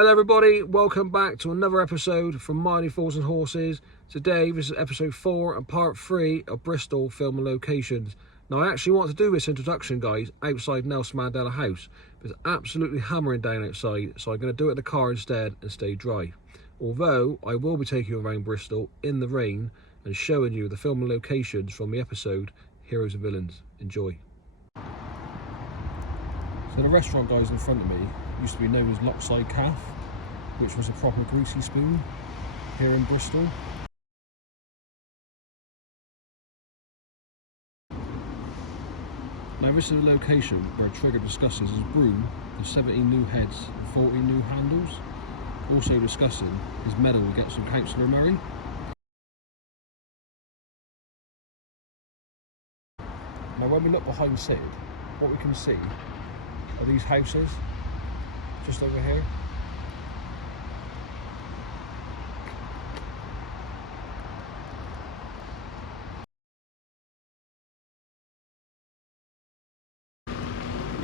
Hello everybody, welcome back to another episode from Mighty Falls and Horses. Today this is episode 4 and part 3 of Bristol filming locations. Now I actually want to do this introduction, guys, outside Nelson Mandela House. It's absolutely hammering down outside, so I'm going to do it in the car instead and stay dry. Although I will be taking you around Bristol in the rain and showing you the filming locations from the episode Heroes and Villains. Enjoy. So the restaurant, guys, in front of me used to be known as Lockside Calf, which was a proper greasy spoon here in Bristol. Now this is a location where Trigger discusses his broom with 17 new heads and 40 new handles, also discussing his medal he gets from Councillor Murray. Now when we look behind Sid, what we can see are these houses just over here.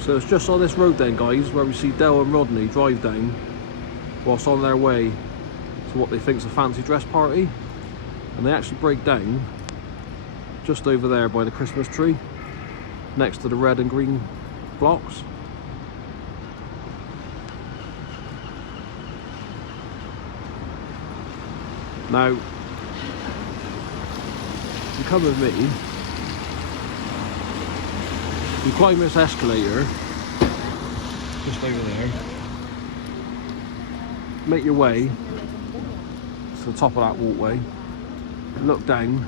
So it's just on this road then, guys, where we see Del and Rodney drive down whilst on their way to what they think is a fancy dress party, and they actually break down just over there by the Christmas tree next to the red and green blocks. Now, you come with me, you climb this escalator, just over there, make your way to the top of that walkway, look down,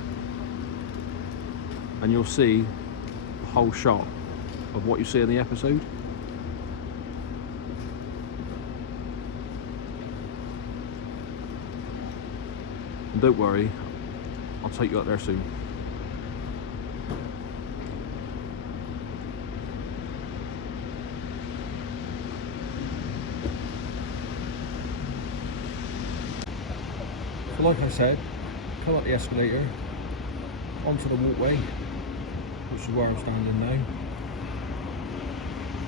and you'll see the whole shot of what you see in the episode. And don't worry, I'll take you up there soon. So like I said, come up the escalator, onto the walkway, which is where I'm standing now,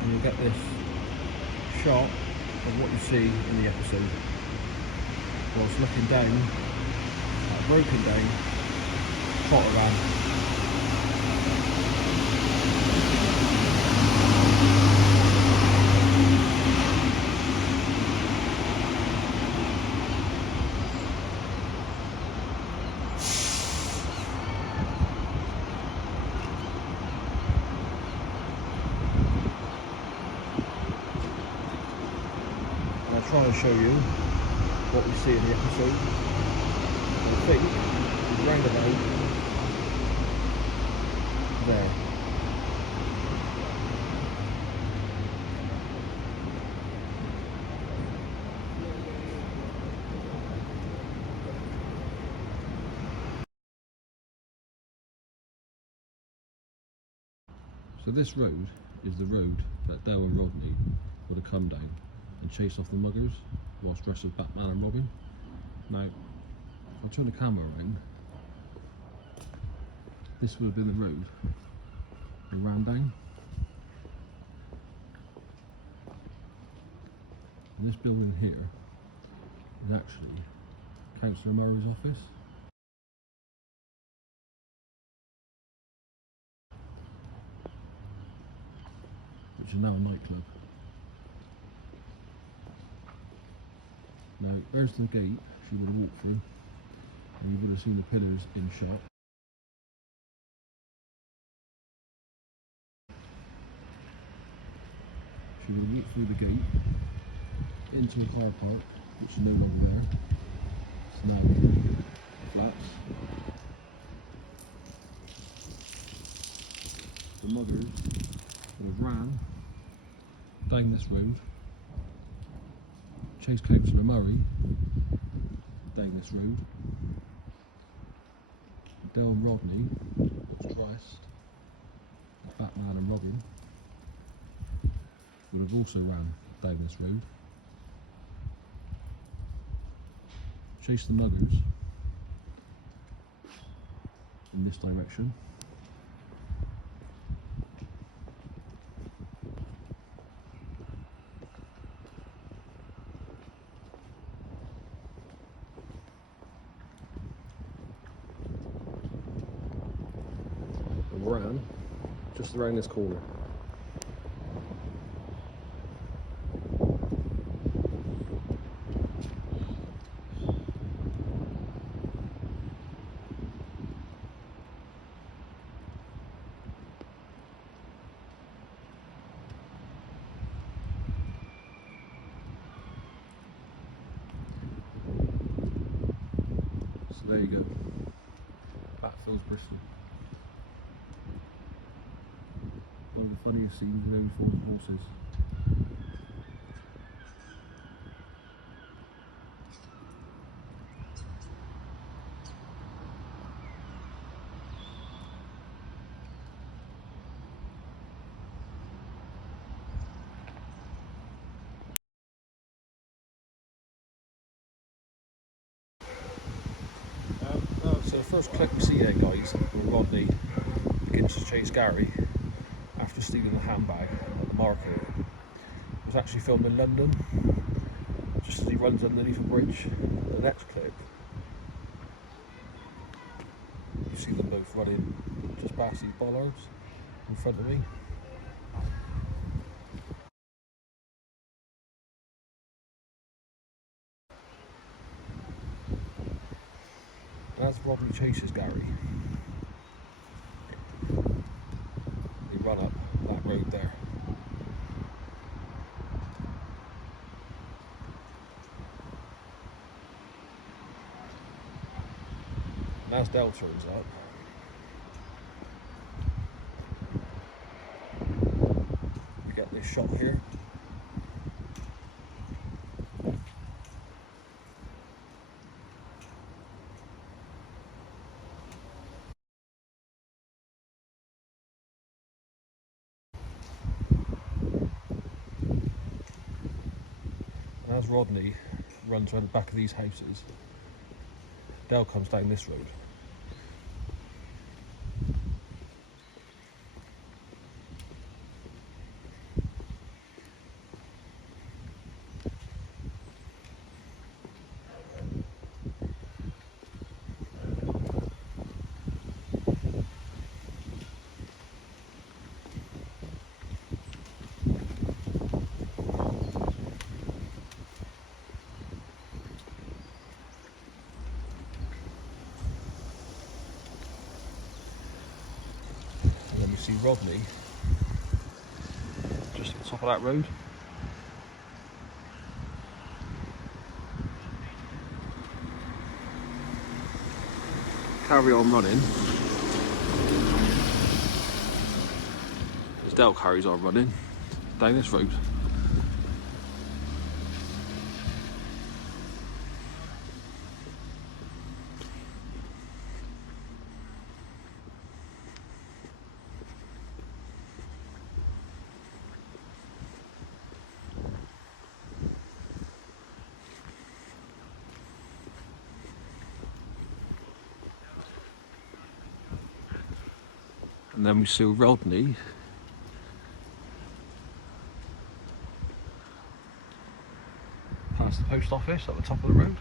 and you'll get this shot of what you see in the episode whilst looking down at a broken down trotter van. I'll try and show you what we see in the episode. I think it's round about there. So this road is the road that Del and Rodney would have come down and chased off the muggers whilst dressed as Batman and Robin. Now, if I turn the camera around, this would have been the road they ran down. And this building here is actually Councillor Murray's office. Which is now a nightclub. Now, there's the gate she would have walked through, and you would have seen the pillars in shot. She would walk through the gate into a car park, which is no longer there. It's now flats. The muggers would have ran down this road, chased Councillor Murray down this road. Del and Rodney was dressed as Batman and Robin, would have also ran down this road, chased the muggers in this direction, and ran just around this corner. So there you go. That fills Bristol. One of the funniest scenes in those four horses. So the first clip we see there, guys, where Rodney begins to chase Gary after stealing the handbag at the market. It was actually filmed in London, just as he runs underneath a bridge. The next clip, you see them both running just past these bollards in front of me. And as Rodney chases Gary, they run up that road there. And as Del turns up, we get this shot here. And as Rodney runs around the back of these houses, Del comes down this road. And then we see Rodney just at the top of that road. Carry on running as Del carries on running down this road. And then we see Rodney past the post office at the top of the road.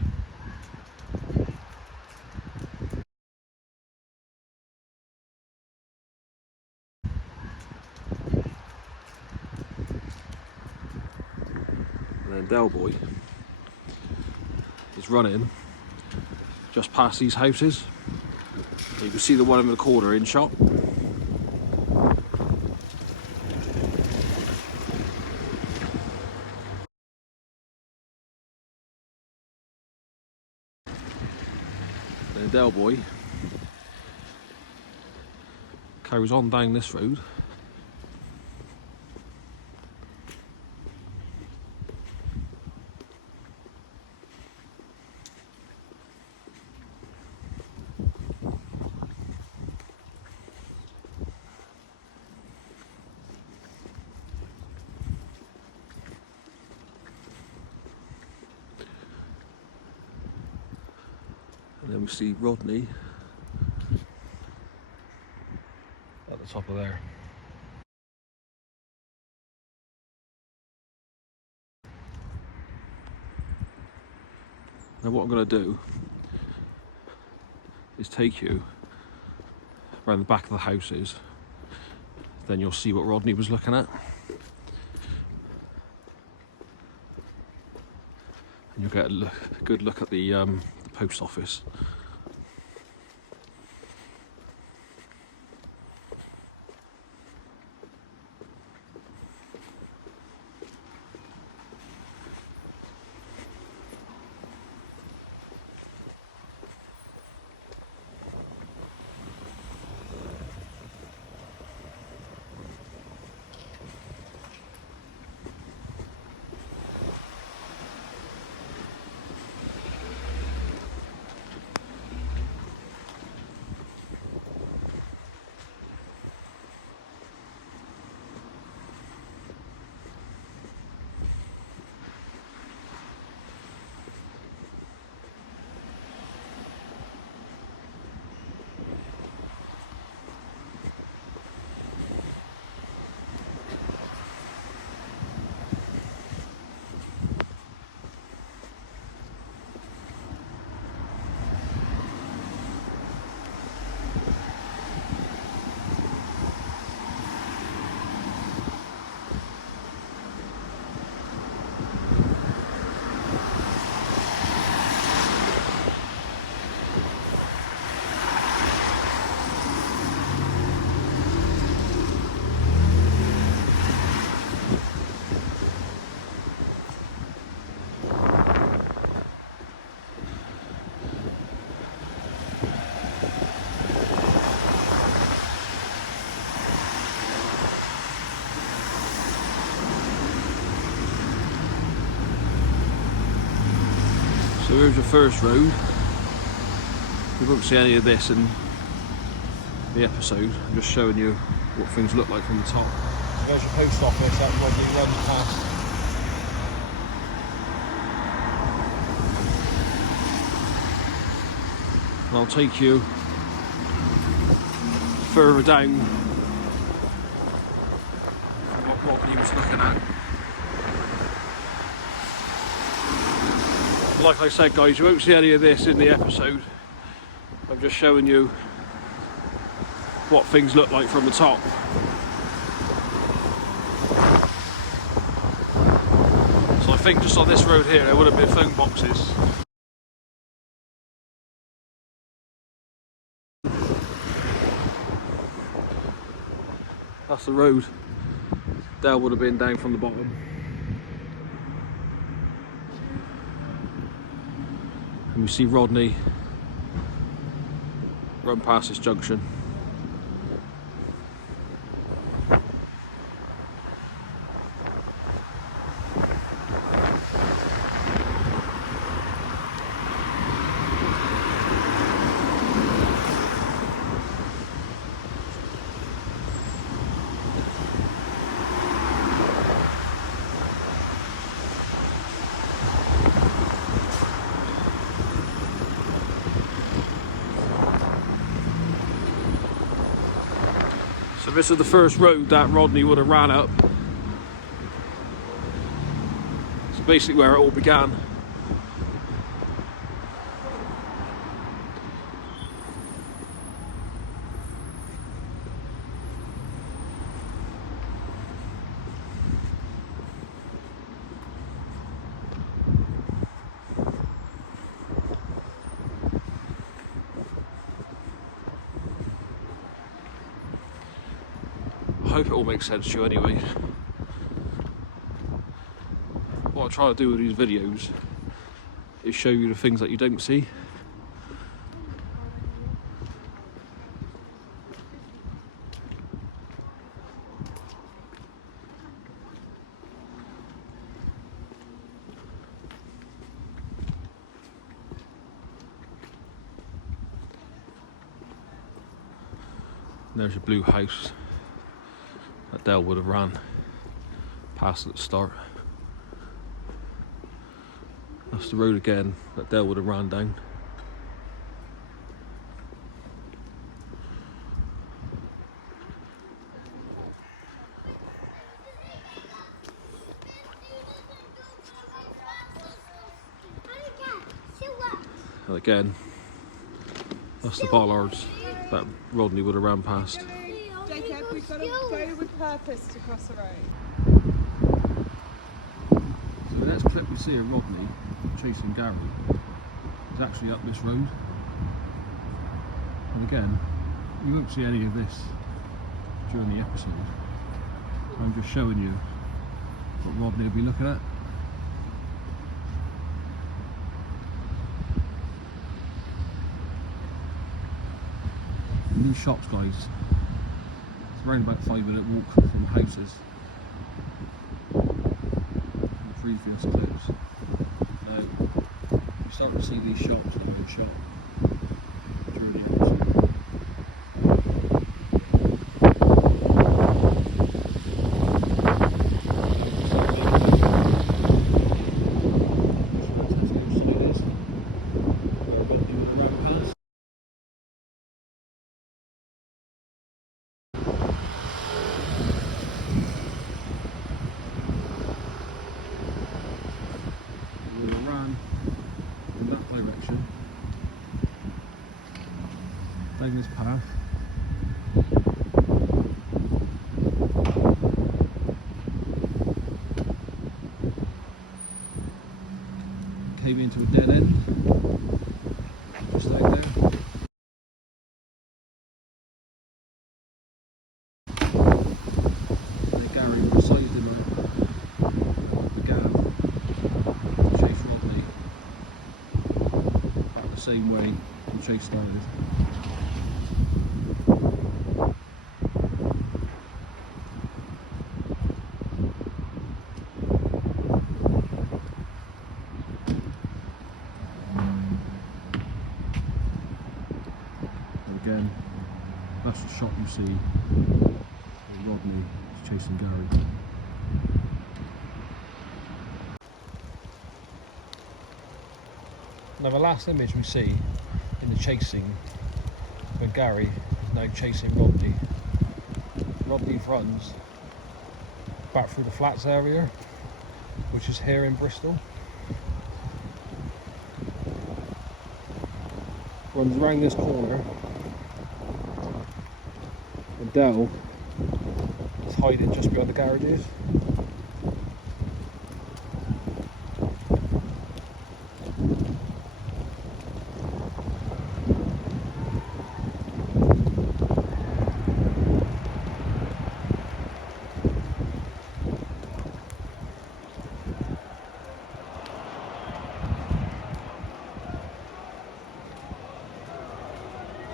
And then Del Boy is running just past these houses. You can see the one in the corner in shot. The Del Boy carries on down this road. And then we see Rodney at the top of there. Now what I'm going to do is take you around the back of the houses then you'll see what Rodney was looking at. And you'll get a good look at the post office. So here's the first road. You won't see any of this in the episode. I'm just showing you what things look like from the top. So there's your post office that Rodney runs past. And I'll take you further down from what Rodney was looking at. Like I said, guys, you won't see any of this in the episode. I'm just showing you what things look like from the top. So I think just on this road here there would have been phone boxes. That's the road Dale would have been down from the bottom. And we see Rodney run past this junction. So this is the first road that Rodney would have ran up. It's basically where it all began. I hope it all makes sense to you anyway. What I try to do with these videos is show you the things that you don't see. And there's a blue house that Dale would have ran past at the start. That's the road again that Dale would have ran down. And again, that's the bollards that Rodney would have ran past. Jacob. We've got to go with purpose to cross the road. So the next clip we see of Rodney chasing Gary is actually up this road. And again, you won't see any of this during the episode. I'm just showing you what Rodney will be looking at. And these shops, guys, it's around about a 5-minute walk from houses. The previous clips. Now, you start to see these shops that have been shot during the episode. In that direction, down this path, came into a dead end, just like there. And Gary resized him out the gap to chase Rodney back the same way the chase started. Again, that's the shot you see of Rodney chasing Gary. Now the last image we see in the chasing when Gary is now chasing Rodney. Rodney runs back through the flats area, which is here in Bristol. Runs around this corner. And Dell is hiding just behind the garages.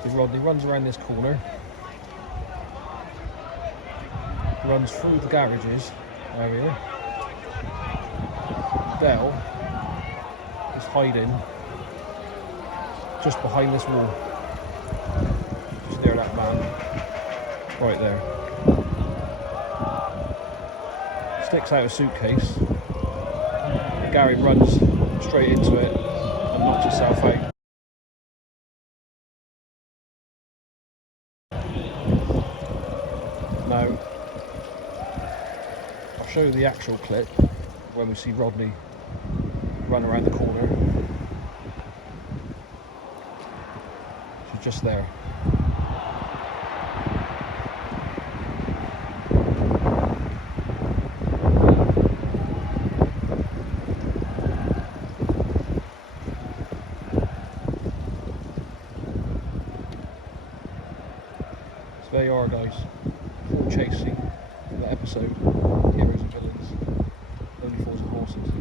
So Rodney runs around this corner. Runs through the garages area. Dell is hiding just behind this wall, just near that man, right there. Sticks out a suitcase. Gary runs straight into it and knocks himself out. Now, I'll show you the actual clip when we see Rodney run around the corner. She's just there. So there you are, guys. Full chasing for the episode. Heroes and villains. Only Fools and Horses.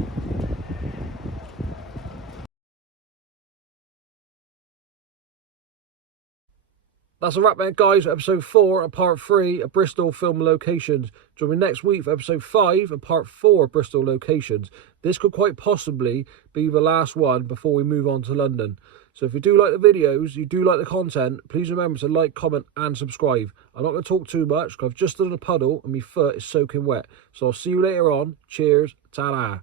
That's a wrap then, guys, for episode 4 and part 3 of Bristol film locations. Join me next week for episode 5 and part 4 of Bristol locations. This could quite possibly be the last one before we move on to London. So if you do like the videos, you do like the content, please remember to like, comment and subscribe. I'm not going to talk too much because I've just done a puddle and my foot is soaking wet. So I'll see you later on. Cheers. Ta-da.